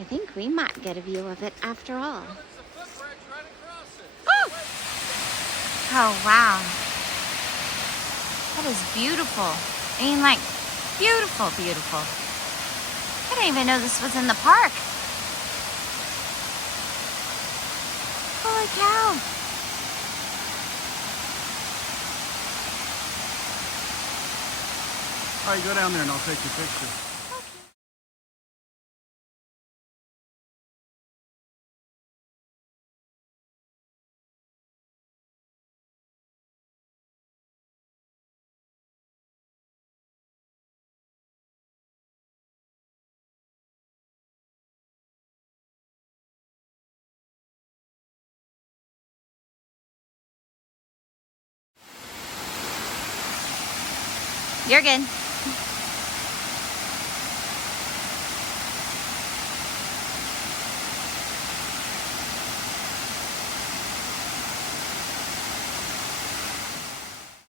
I think we might get a view of it after all. Oh! Oh, wow. That is beautiful. I mean, like, beautiful, beautiful. I didn't even know this was in the park. Holy cow. All right, go down there and I'll take your picture. You're good.